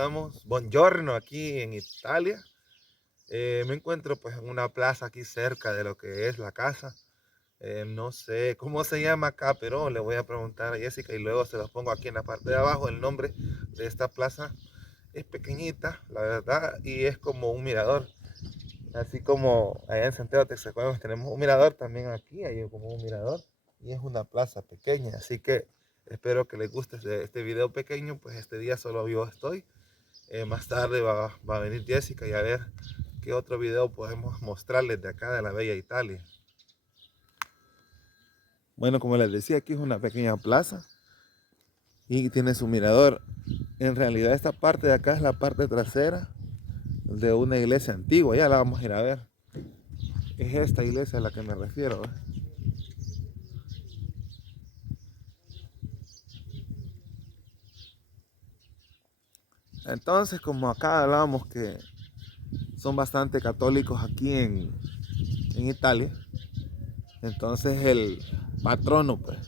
estamos? Buongiorno aquí en Italia. Me encuentro pues en una plaza aquí cerca de lo que es la casa. No sé cómo se llama acá, pero le voy a preguntar a Jessica y luego se los pongo aquí en la parte de abajo. El nombre de esta plaza es pequeñita, la verdad, y es como un mirador. Así como allá en Santiago de Texacoamas tenemos un mirador, también aquí hay como un mirador y es una plaza pequeña. Así que espero que les guste este video pequeño, pues este día solo yo estoy. Más tarde va a venir Jessica y a ver qué otro video podemos mostrarles de acá de la bella Italia. Bueno, como les decía, aquí es una pequeña plaza y tiene su mirador. En realidad esta parte de acá es la parte trasera de una iglesia antigua, ya la vamos a ir a ver. Es esta iglesia a la que me refiero. Entonces, como acá hablábamos que son bastante católicos aquí en Italia, entonces el patrono pues,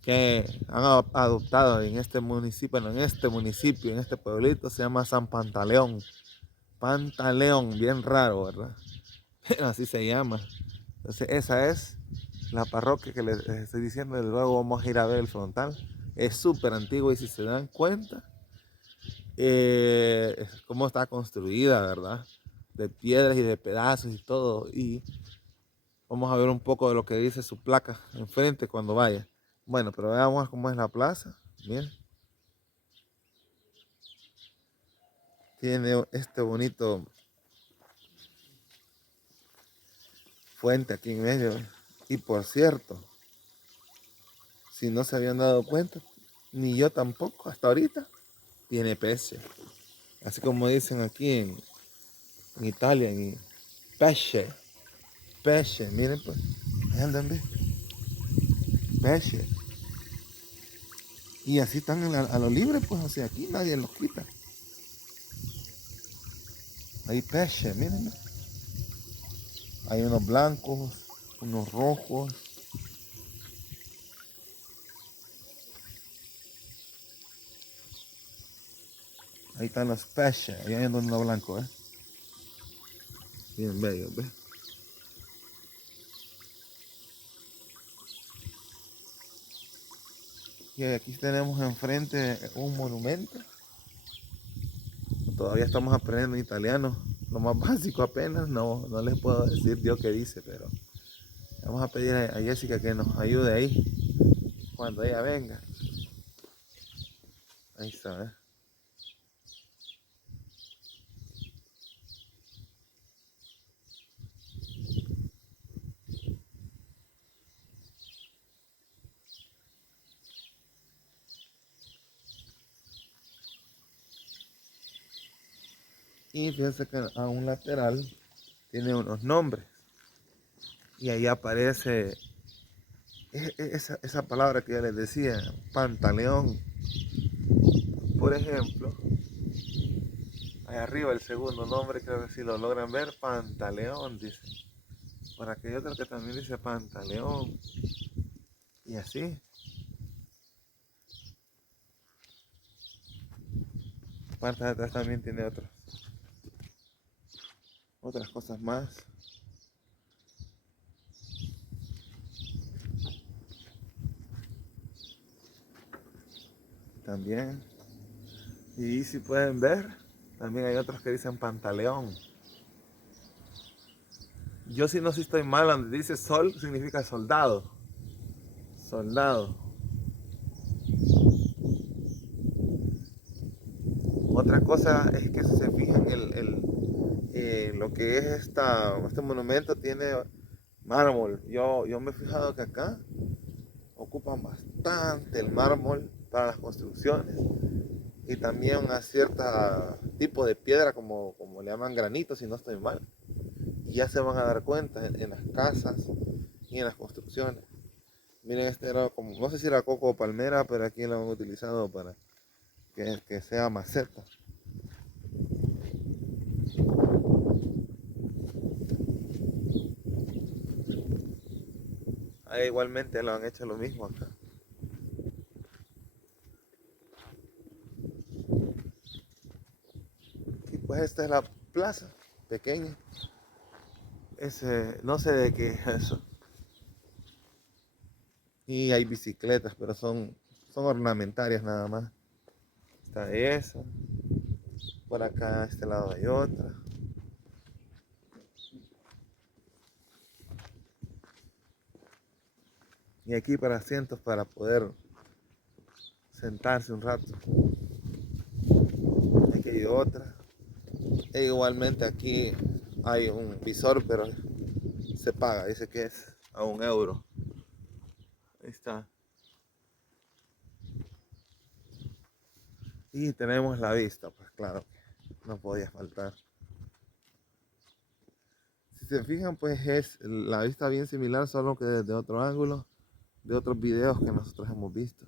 que han adoptado en este municipio, bueno, en este pueblito, se llama San Pantaleón. Pantaleón, bien raro, ¿verdad? Pero así se llama. Entonces esa es la parroquia que les estoy diciendo. Luego vamos a ir a ver el frontal. Es súper antiguo y si se dan cuenta, cómo está construida, ¿verdad? De piedras y de pedazos y todo. Y vamos a ver un poco de lo que dice su placa enfrente cuando vaya. Bueno, pero veamos cómo es la plaza. Bien. Tiene este bonito fuente aquí en medio. Y por cierto, si no se habían dado cuenta, ni yo tampoco hasta ahorita, tiene peces. Así como dicen aquí en Italia, pesce, pesce, miren pues, ahí andan, ¿ves? Pesce. Y así están a lo libre, pues, o sea, aquí nadie los quita. Hay pesce, miren, ¿ves? Hay unos blancos, unos rojos. Ahí están los peces, ahí hay uno blanco, ¿eh? Bien bellos, ¿ves? Y aquí tenemos enfrente un monumento. Todavía estamos aprendiendo italiano, lo más básico apenas, no les puedo decir yo qué dice, pero vamos a pedir a Jessica que nos ayude ahí cuando ella venga. Ahí está, ¿eh? Y fíjense que a un lateral tiene unos nombres y ahí aparece esa palabra que ya les decía, pantaleón. Por ejemplo, ahí arriba el segundo nombre, creo que si lo logran ver, pantaleón, dice. Por aquí hay otro que también dice pantaleón. Y así. Parte de atrás también tiene otras cosas más. También. Y si pueden ver, también hay otros que dicen pantaleón. Yo si no si estoy mal, donde dice sol significa soldado. Soldado. Otra cosa es que si se fijan, lo que es este monumento tiene mármol. Yo me he fijado que acá ocupan bastante el mármol para las construcciones y también a cierto tipo de piedra como le llaman granito si no estoy mal. Y ya se van a dar cuenta en las casas y en las construcciones. Miren, este era como, no sé si era coco o palmera, pero aquí lo han utilizado para que sea maceta. Ahí igualmente lo han hecho lo mismo acá. pues esta es la plaza pequeña. No sé de qué es eso. Y hay bicicletas, pero son ornamentarias nada más. Está esa. Por acá, a este lado hay otra. Y aquí para asientos para poder sentarse un rato. Aquí hay otra. E igualmente aquí hay un visor, pero se paga. Dice que es a €1. Ahí está. Y tenemos la vista, pues claro, no podía faltar. Si se fijan, pues es la vista bien similar, solo que desde otro ángulo, de otros videos que nosotros hemos visto.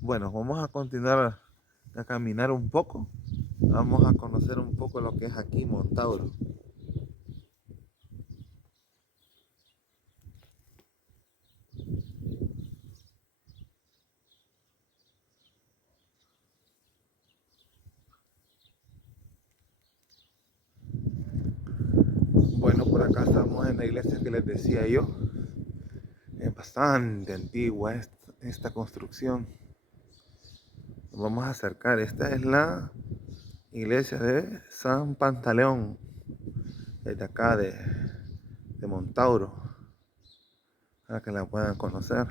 Bueno, vamos a continuar a caminar un poco. Vamos a conocer un poco lo que es aquí Montauro. Bueno, por acá estamos en la iglesia que les decía yo. Es bastante antigua esta construcción. Nos vamos a acercar. Esta es la iglesia de San Pantaleón, desde acá de Montauro, para que la puedan conocer.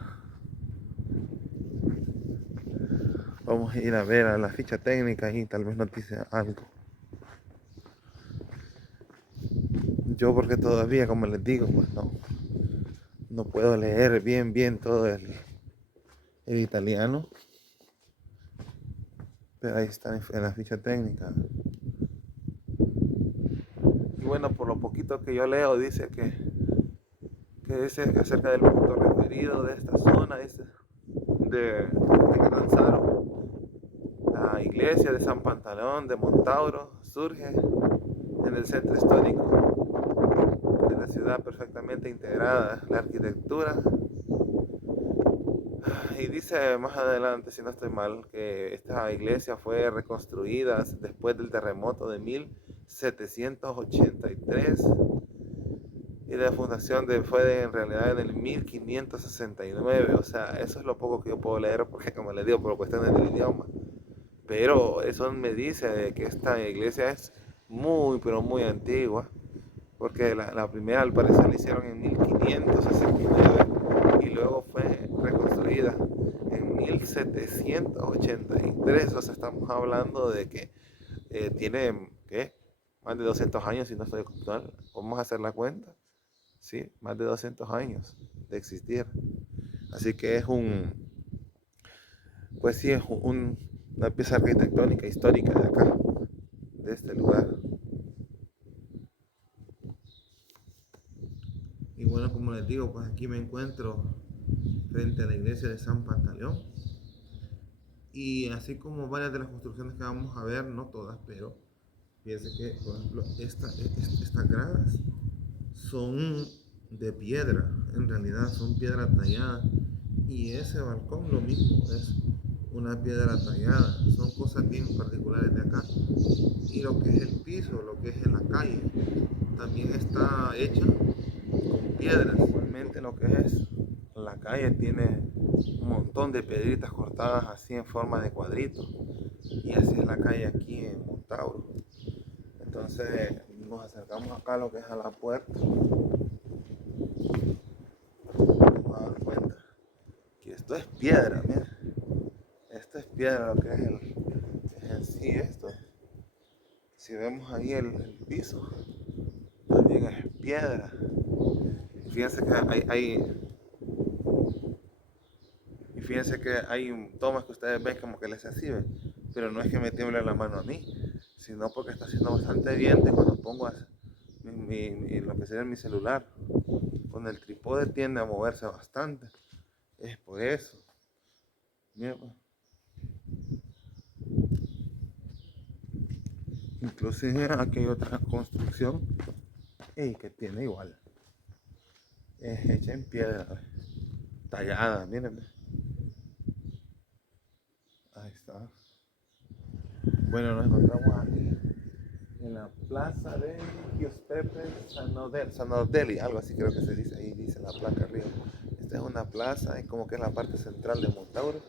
Vamos a ir a ver a la ficha técnica y tal vez nos dice algo. Yo porque todavía, como les digo, pues no puedo leer bien todo el italiano. Pero ahí está en la ficha técnica. Y bueno, por lo poquito que yo leo, dice que es acerca del punto referido de esta zona, dice, de Catanzaro. La iglesia de San Pantaleón de Montauro surge en el centro histórico de la ciudad, perfectamente integrada la arquitectura. Y dice más adelante, si no estoy mal, que esta iglesia fue reconstruida después del terremoto de 1783 y la fundación fue en realidad en el 1569. O sea, eso es lo poco que yo puedo leer porque, como les digo, por cuestiones del idioma. Pero eso me dice de que esta iglesia es muy, pero muy antigua, porque la primera al parecer la hicieron en 1569 y luego fue reconstruida en 1783. O sea, estamos hablando de que tiene, ¿qué? Más de 200 años, si no estoy mal. Vamos a hacer la cuenta. Sí, más de 200 años de existir. Así que pues sí, es una pieza arquitectónica histórica de acá, de este lugar. Y bueno, como les digo, pues aquí me encuentro frente a la iglesia de San Pantaleón. Y así como varias de las construcciones que vamos a ver, no todas, pero fíjense que, por ejemplo, estas gradas son de piedra, en realidad son piedra tallada. Y ese balcón lo mismo, es una piedra tallada. Son cosas bien particulares de acá. Y lo que es el piso, lo que es en la calle, también está hecha con piedras. Igualmente lo que es la calle tiene un montón de piedritas cortadas así en forma de cuadrito. Y así es la calle aquí en Montauro. Entonces nos acercamos acá a lo que es a la puerta. Vamos a dar cuenta que esto es piedra, mira. Esto es piedra, lo que es en sí esto. Si vemos ahí el piso, también es piedra. Fíjense que y fíjense que hay tomas que ustedes ven como que les asciben, pero no es que me tiemble la mano a mí, sino porque está haciendo bastante viento y cuando pongo lo que sería mi celular, con el trípode tiende a moverse bastante. Es por eso. Mira, pues. Inclusive aquí hay otra construcción y que tiene igual. Es hecha en piedra, tallada, miren. Ahí está. Bueno, nos encontramos aquí en la plaza de Giuseppe Sanardelli, algo así creo que se dice, ahí dice la placa arriba. Esta es una plaza, es como que es la parte central de Montauro.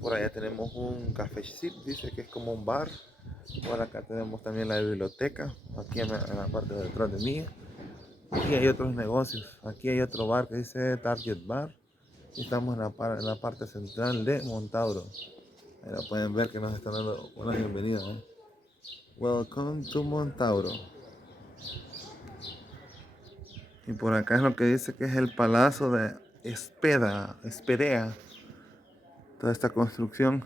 Por allá tenemos un cafecito, dice que es como un bar. Por acá tenemos también la biblioteca, aquí en la parte de detrás de mí. Aquí hay otros negocios, aquí hay otro bar que dice Target Bar. Y estamos en la parte central de Montauro. Ahí lo pueden ver que nos están dando una bienvenida. Welcome to Montauro. Y por acá es lo que dice que es el Palacio de Espedea. Toda esta construcción.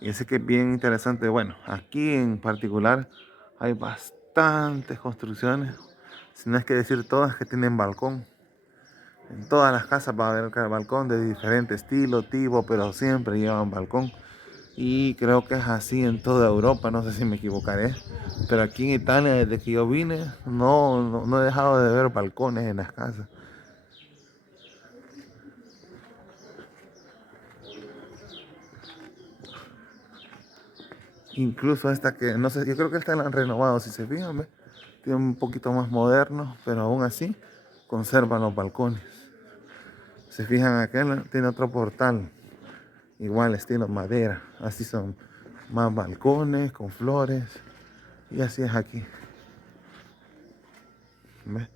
Y dice que es bien interesante. Bueno, aquí en particular hay bastantes construcciones. Si no es que decir todas que tienen balcón. En todas las casas va a haber balcón de diferente estilo, tipo, pero siempre llevan balcón. Y creo que es así en toda Europa, no sé si me equivocaré. Pero aquí en Italia, desde que yo vine, no he dejado de ver balcones en las casas. Incluso esta que, no sé, yo creo que esta la han renovado, si se fijan, ¿ve? Tiene un poquito más moderno, pero aún así conservan los balcones. Se fijan, aquel tiene otro portal, igual estilo madera. Así son más balcones con flores. Y así es aquí. ¿Ve?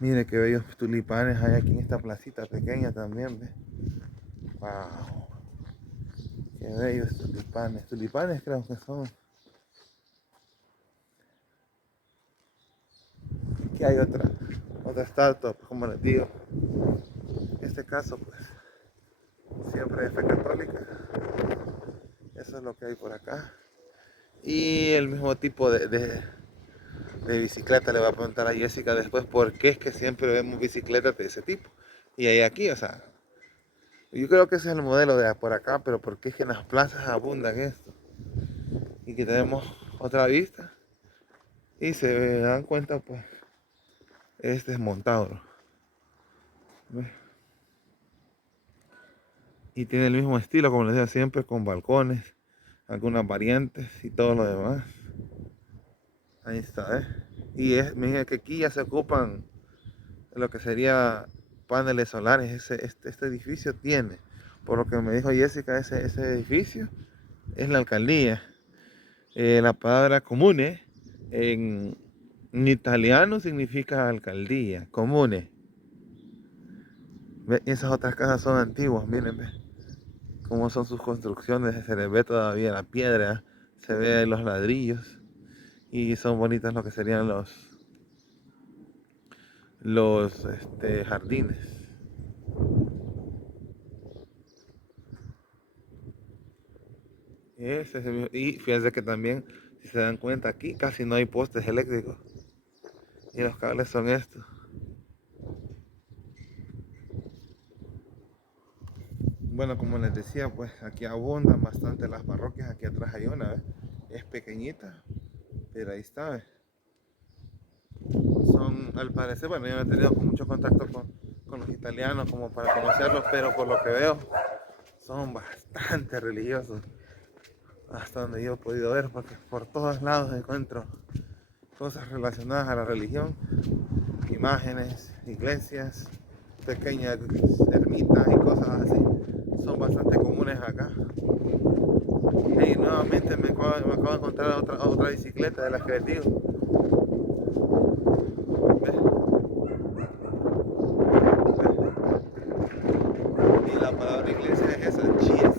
Mire qué bellos tulipanes hay aquí en esta placita pequeña también. ¿Ve? Wow, qué bellos tulipanes. Tulipanes creo que son. Aquí hay otra estatua, pues como les digo. En este caso, pues, siempre de fe católica. Eso es lo que hay por acá. Y el mismo tipo de bicicleta le voy a preguntar a Jessica después por qué es que siempre vemos bicicletas de ese tipo. Y hay aquí, o sea, yo creo que ese es el modelo de por acá, pero por qué es que en las plazas abundan esto. Y que tenemos otra vista y se dan cuenta, pues, este es Montauro. ¿Ve? Y tiene el mismo estilo, como les decía, siempre con balcones, algunas variantes y todo lo demás. Ahí está, ¿eh? Y miren que aquí ya se ocupan lo que sería paneles solares. Este edificio tiene, por lo que me dijo Jessica, ese edificio es la alcaldía. La palabra comune en italiano significa alcaldía, comune. ¿Ve? Esas otras casas son antiguas, miren, ve cómo son sus construcciones, se les ve todavía la piedra, se ve los ladrillos y son bonitas lo que serían los jardines. Y fíjense que también, si se dan cuenta, aquí casi no hay postes eléctricos y los cables son estos. Bueno, como les decía, pues aquí abundan bastante las parroquias. Aquí atrás hay una, ¿ves? Es pequeñita, pero ahí está, ¿ves? Son, al parecer, bueno, yo no he tenido mucho contacto con los italianos como para conocerlos, pero por lo que veo, son bastante religiosos. Hasta donde yo he podido ver, porque por todos lados encuentro cosas relacionadas a la religión, imágenes, iglesias, pequeñas ermitas y cosas así. Son bastante comunes acá. Y nuevamente me acabo de encontrar otra bicicleta de las que les digo. ¿Ves? ¿Ves? Y la palabra iglesia es esa, chiesa.